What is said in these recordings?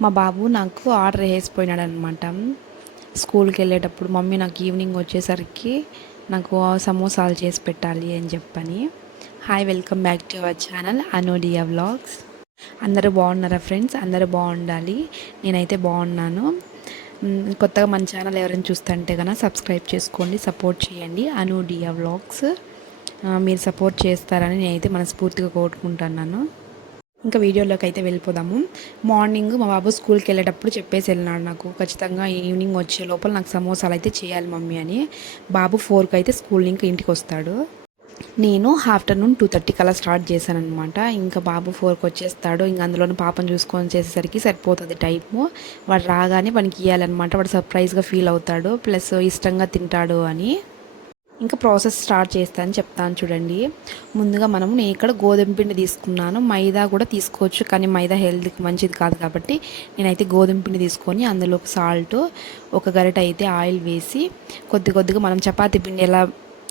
మా బాబు నాకు ఆర్డర్ వేసిపోయినాడు అనమాట. స్కూల్కి వెళ్ళేటప్పుడు మమ్మీ నాకు ఈవినింగ్ వచ్చేసరికి నాకు సమోసాలు చేసి పెట్టాలి అని చెప్పని. Hi, welcome back to our channel Anodia vlogs. అందరూ బాగున్నారా ఫ్రెండ్స్? అందరూ బాగుండాలి. నేనైతే బాగున్నాను. కొత్తగా మన ఛానల్ ఎవరైనా చూస్తుంటే కనుక సబ్స్క్రైబ్ చేసుకోండి, సపోర్ట్ చేయండి అనోడియా వ్లాగ్స్. మీరు సపోర్ట్ చేస్తారని నేనైతే మనస్ఫూర్తిగా కోరుకుంటున్నాను. ఇంకా వీడియోలోకి అయితే వెళ్ళిపోదాము. మార్నింగ్ మా బాబు స్కూల్కి వెళ్ళేటప్పుడు చెప్పేసి వెళ్ళినాడు, నాకు ఖచ్చితంగా ఈవినింగ్ వచ్చే లోపల నాకు సమోసాలు అయితే చేయాలి మమ్మీ అని. బాబు 4కి అయితే స్కూల్ ఇంకా ఇంటికి వస్తాడు. నేను ఆఫ్టర్నూన్ 2:30 కల్లా స్టార్ట్ చేశాను అనమాట. ఇంకా బాబు 4కి వచ్చేస్తాడు. ఇంకా అందులోనే పాపను చూసుకొని చేసేసరికి సరిపోతుంది టైము. వాడు రాగానే వానికి ఇవ్వాలన్నమాట. వాడు సర్ప్రైజ్గా ఫీల్ అవుతాడు, ప్లస్ ఇష్టంగా తింటాడు అని. ఇంకా ప్రాసెస్ స్టార్ట్ చేస్తాను, చెప్తాను చూడండి. ముందుగా నేను ఇక్కడ గోధుమ పిండి తీసుకున్నాను. మైదా కూడా తీసుకోవచ్చు, కానీ మైదా హెల్త్కి మంచిది కాదు కాబట్టి నేనైతే గోధుమ పిండి తీసుకొని అందులోకి సాల్ట్, ఒక గరిట అయితే ఆయిల్ వేసి కొద్ది కొద్దిగా మనం చపాతీ పిండి ఎలా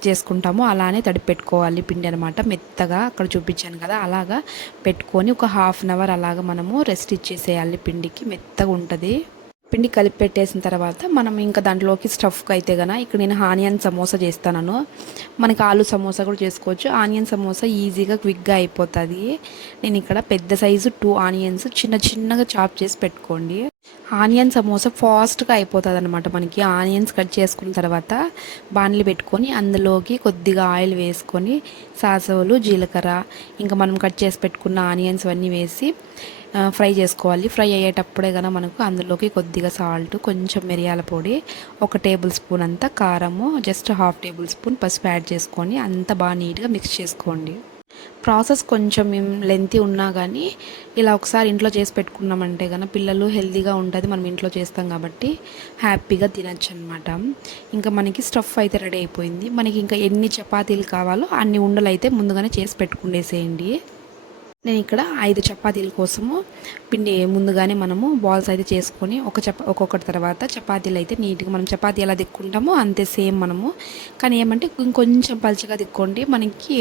చేసుకుంటామో అలానే తడిపి పెట్టుకోవాలి పిండి అనమాట. మెత్తగా అక్కడ చూపించాను కదా అలాగా పెట్టుకొని ఒక హాఫ్ అన్ అవర్ అలాగా మనము రెస్ట్ ఇచ్చేసేయాలి. పిండికి మెత్తగా ఉంటుంది. పిండి కలిపి పెట్టేసిన తర్వాత మనం ఇంకా దాంట్లోకి స్టఫ్కి అయితే కనుక ఇక్కడ నేను ఆనియన్ సమోసా చేస్తాను. మనకి ఆలు సమోసా కూడా చేసుకోవచ్చు. ఆనియన్ సమోసా ఈజీగా క్విక్గా అయిపోతుంది. నేను ఇక్కడ పెద్ద సైజు 2 ఆనియన్స్ చిన్న చిన్నగా చాప్ చేసి పెట్టుకోండి. ఆనియన్ సమోసా ఫాస్ట్గా అయిపోతుంది అనమాట. మనకి ఆనియన్స్ కట్ చేసుకున్న తర్వాత బాణలి పెట్టుకొని అందులోకి కొద్దిగా ఆయిల్ వేసుకొని సాసవులు, జీలకర్ర, ఇంకా మనం కట్ చేసి పెట్టుకున్న ఆనియన్స్ అన్నీ వేసి ఫ్రై చేసుకోవాలి. ఫ్రై అయ్యేటప్పుడే కనుక మనకు అందులోకి కొద్దిగా సాల్ట్, కొంచెం మిరియాల పొడి, 1 టేబుల్ స్పూన్ అంతా కారము, జస్ట్ హాఫ్ టేబుల్ స్పూన్ పసుపు యాడ్ చేసుకొని అంతా బాగా నీట్గా మిక్స్ చేసుకోండి. ప్రాసెస్ కొంచెం లెంతీ ఉన్నా కానీ ఇలా ఒకసారి ఇంట్లో చేసి పెట్టుకున్నామంటే కనుక పిల్లలు హెల్తీగా ఉంటుంది. మనం ఇంట్లో చేస్తాం కాబట్టి హ్యాపీగా తినచ్చు అనమాట. ఇంకా మనకి స్టఫ్ అయితే రెడీ అయిపోయింది. మనకి ఇంకా ఎన్ని చపాతీలు కావాలో అన్ని ఉండలు అయితే ముందుగానే చేసి పెట్టుకునేసేయండి. నేను ఇక్కడ 5 చపాతీల కోసము పిండి ముందుగానే మనము బాల్స్ అయితే చేసుకొని ఒక్కొక్కటి తర్వాత చపాతీలు అయితే నీట్గా మనం చపాతీ ఎలా దిక్కుంటామో అంతే సేమ్ మనము. కానీ ఏమంటే ఇంకొంచెం పలుచగా దిక్కోండి. మనకి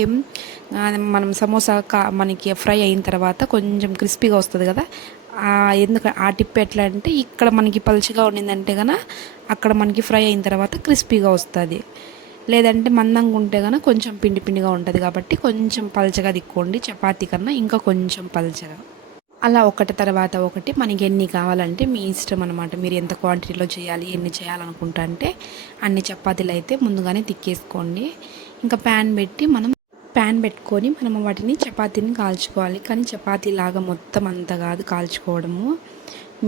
మనం సమోసా మనకి ఫ్రై అయిన తర్వాత కొంచెం క్రిస్పీగా వస్తుంది కదా. ఎందుకు ఆ టిప్ ఎట్లా అంటే ఇక్కడ మనకి పలుచగా ఉండిందంటే కనుక అక్కడ మనకి ఫ్రై అయిన తర్వాత క్రిస్పీగా వస్తుంది. లేదంటే మందంగా ఉంటే కనుక కొంచెం పిండి పిండిగా ఉంటుంది కాబట్టి కొంచెం పలచగా దిక్కోండి. చపాతీ కన్నా ఇంకా కొంచెం పలచగా. అలా ఒకటి తర్వాత ఒకటి మనకి ఎన్ని కావాలంటే మీ ఇష్టం అనమాట. మీరు ఎంత క్వాంటిటీలో చేయాలి, ఎన్ని చేయాలనుకుంటా అంటే అన్ని చపాతీలు అయితే ముందుగానే తిక్కేసుకోండి. ఇంకా ప్యాన్ పెట్టుకొని మనం వాటిని చపాతీని కాల్చుకోవాలి. కానీ చపాతీ లాగా మొత్తం అంతా కాదు కాల్చుకోవడము.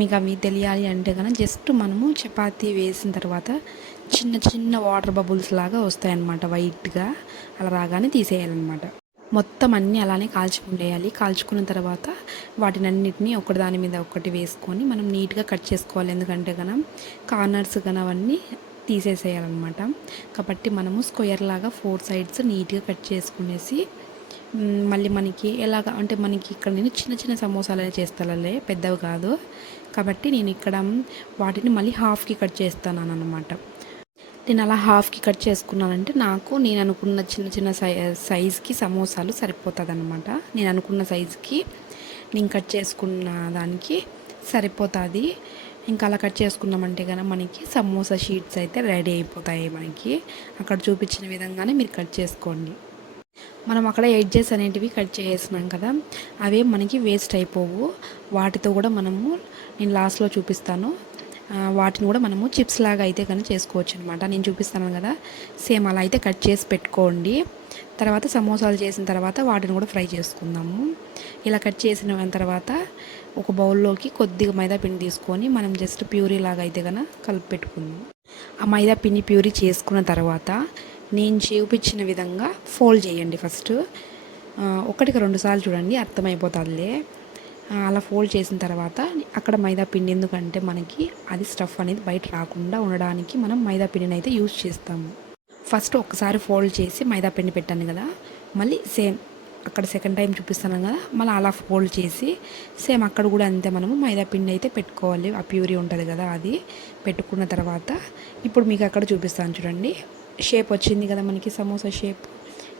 మీకు అవి తెలియాలి అంటే కనుక జస్ట్ మనము చపాతీ వేసిన తర్వాత చిన్న చిన్న వాటర్ బబుల్స్ లాగా వస్తాయన్నమాట వైట్గా. అలా రాగానే తీసేయాలన్నమాట. మొత్తం అన్నీ అలానే కాల్చుకుండేయాలి. కాల్చుకున్న తర్వాత వాటిని అన్నిటినీ ఒకటి దాని మీద ఒకటి వేసుకొని మనం నీట్గా కట్ చేసుకోవాలి. ఎందుకంటే కనుక కార్నర్స్ కనుక అవన్నీ తీసేసేయాలన్నమాట. కాబట్టి మనము స్క్వేర్ లాగా 4 సైడ్స్ నీట్గా కట్ చేసుకునేసి మళ్ళీ మనకి ఎలాగ అంటే మనకి ఇక్కడ నేను చిన్న చిన్న సమోసాలు చేస్తానులే, పెద్దవి కాదు కాబట్టి నేను ఇక్కడ వాటిని మళ్ళీ హాఫ్కి కట్ చేస్తాను అన్నమాట. నేను అలా హాఫ్కి కట్ చేసుకున్నానంటే నాకు నేను అనుకున్న చిన్న చిన్న సైజ్కి సమోసాలు సరిపోతుంది అనమాట. నేను అనుకున్న సైజుకి నేను కట్ చేసుకున్న దానికి సరిపోతుంది. ఇంకా అలా కట్ చేసుకున్నామంటే కనుక మనకి సమోసా షీట్స్ అయితే రెడీ అయిపోతాయి. మనకి అక్కడ చూపించిన విధంగానే మీరు కట్ చేసుకోండి. మనం అక్కడ ఎడ్జెస్ అనేటివి కట్ చేసేసినాం కదా, అవే మనకి వేస్ట్ అయిపోవు. వాటితో కూడా నేను లాస్ట్లో చూపిస్తాను. వాటిని కూడా మనము చిప్స్ లాగా అయితే కానీ చేసుకోవచ్చు అనమాట. నేను చూపిస్తాను కదా, సేమ్ అలా అయితే కట్ చేసి పెట్టుకోండి. తర్వాత సమోసాలు చేసిన తర్వాత వాటిని కూడా ఫ్రై చేసుకుందాము. ఇలా కట్ చేసిన తర్వాత ఒక బౌల్లోకి కొద్దిగా మైదా పిండి తీసుకొని మనం జస్ట్ ప్యూరీ లాగా అయితే కనుక కలిపి పెట్టుకుందాం. ఆ మైదా పిండి ప్యూరీ చేసుకున్న తర్వాత నేను చూపించిన విధంగా ఫోల్డ్ చేయండి. ఫస్ట్ 1కి 2 సార్లు చూడండి, అర్థమైపోతుందిలే. అలా ఫోల్డ్ చేసిన తర్వాత అక్కడ మైదా పిండి, ఎందుకంటే మనకి అది స్టఫ్ అనేది బయట రాకుండా ఉండడానికి మనం మైదా పిండిని అయితే యూజ్ చేస్తాము. ఫస్ట్ ఒకసారి ఫోల్డ్ చేసి మైదా పిండి పెట్టాను కదా, మళ్ళీ సేమ్ అక్కడ సెకండ్ టైం చూపిస్తాను కదా, మళ్ళీ అలా ఫోల్డ్ చేసి సేమ్ అక్కడ కూడా అంతే మనము మైదా పిండి అయితే పెట్టుకోవాలి. ఆ ప్యూరీ ఉంటుంది కదా, అది పెట్టుకున్న తర్వాత ఇప్పుడు మీకు అక్కడ చూపిస్తాను చూడండి. షేప్ వచ్చింది కదా మనకి సమోసా షేప్.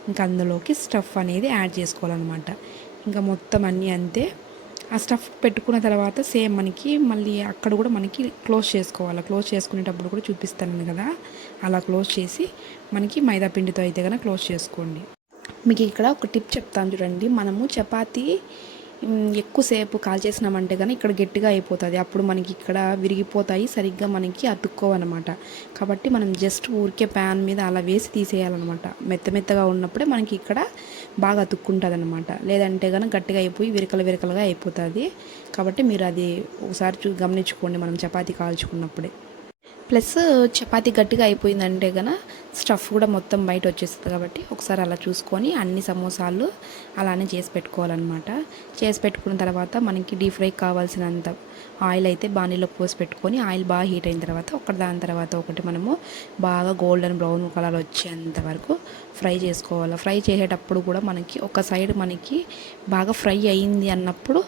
ఇంకా అందులోకి స్టఫ్ అనేది యాడ్ చేసుకోవాలన్నమాట. ఇంకా మొత్తం అన్నీ అంతే ఆ స్టఫ్ పెట్టుకున్న తర్వాత సేమ్ మనకి మళ్ళీ అక్కడ కూడా మనకి క్లోజ్ చేసుకోవాలి. క్లోజ్ చేసుకునేటప్పుడు కూడా చూపిస్తాను కదా, అలా క్లోజ్ చేసి మనకి మైదా పిండితో అయితే కనుక క్లోజ్ చేసుకోండి. మీకు ఇక్కడ ఒక టిప్ చెప్తాను చూడండి. మనము చపాతీ ఎక్కువసేపు కాల్చేసినామంటే కానీ ఇక్కడ గట్టిగా అయిపోతుంది. అప్పుడు మనకి ఇక్కడ విరిగిపోతాయి, సరిగ్గా మనకి అతుక్కోవన్నమాట. కాబట్టి మనం జస్ట్ ఊరికే ప్యాన్ మీద అలా వేసి తీసేయాలన్నమాట. మెత్తగా ఉన్నప్పుడే మనకి ఇక్కడ బాగా అతుక్కుంటుంది అనమాట. లేదంటే కనుక గట్టిగా అయిపోయి విరకలుగా అయిపోతుంది. కాబట్టి మీరు అది ఒకసారి గమనించుకోండి మనం చపాతీ కాల్చుకున్నప్పుడే. ప్లస్ చపాతీ గట్టిగా అయిపోయిందంటే కనుక స్టఫ్ కూడా మొత్తం బయట వచ్చేస్తుంది. కాబట్టి ఒకసారి అలా చూసుకొని అన్ని సమోసాలు అలానే చేసి పెట్టుకోవాలన్నమాట. చేసి పెట్టుకున్న తర్వాత మనకి డీప్ ఫ్రై కావాల్సినంత ఆయిల్ అయితే బాణీలో పోసి పెట్టుకొని ఆయిల్ బాగా హీట్ అయిన తర్వాత దాని తర్వాత ఒకటి మనము బాగా గోల్డెన్ బ్రౌన్ కలర్ వచ్చేంత వరకు ఫ్రై చేసుకోవాలి. ఫ్రై చేసేటప్పుడు కూడా మనకి ఒక సైడ్ మనకి బాగా ఫ్రై అయింది అన్నప్పుడు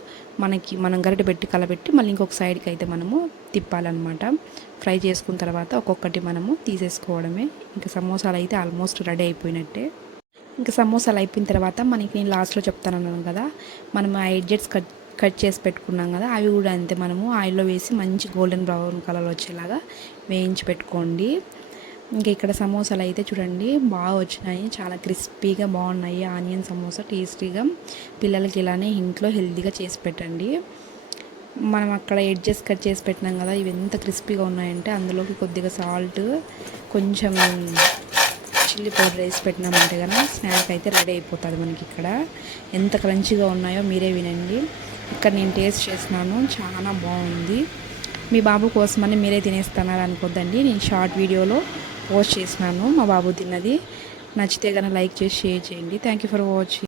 మనం గరిటె పెట్టి కలబెట్టి మళ్ళీ ఇంకొక సైడ్కి అయితే మనము తిప్పాలన్నమాట. ఫ్రై చేసుకున్న తర్వాత ఒక్కొక్కటి మనము తీసేసుకోవడమే. ఇంకా సమోసాలు అయితే ఆల్మోస్ట్ రెడీ అయిపోయినట్టే. ఇంకా సమోసాలు అయిపోయిన తర్వాత మనకి నేను లాస్ట్లో చెప్తానన్నాను కదా, మనం ఆ ఎడ్జెట్స్ కట్ చేసి పెట్టుకున్నాం కదా, అవి కూడా అంతే మనము ఆయిల్లో వేసి మంచి గోల్డెన్ బ్రౌన్ కలర్ వచ్చేలాగా వేయించి పెట్టుకోండి. ఇంకా ఇక్కడ సమోసాలు అయితే చూడండి బాగా వచ్చినాయి, చాలా క్రిస్పీగా బాగున్నాయి. ఆనియన్ సమోసా టేస్టీగా. పిల్లలకి ఇలానే ఇంట్లో హెల్తీగా చేసి పెట్టండి. మనం అక్కడ ఎడ్జెస్ కట్ చేసి పెట్టినాం కదా, ఇవి ఎంత క్రిస్పీగా ఉన్నాయంటే అందులోకి కొద్దిగా సాల్ట్, కొంచెం చిల్లీ పౌడర్ వేసి పెట్టినామంటే కనుక స్నాక్ అయితే రెడీ అయిపోతుంది మనకి. ఇక్కడ ఎంత క్రంచీగా ఉన్నాయో మీరే వినండి. ఇక్కడ నేను టేస్ట్ చేసినాను, చాలా బాగుంది. మీ బాబు కోసమని మీరే తినేస్తున్నారు అనుకోద్దండి, నేను షార్ట్ వీడియోలో పోస్ట్ చేసినాను మా బాబు తిన్నది. నచ్చితే కనుక లైక్ చేసి షేర్ చేయండి. Thank you for watching.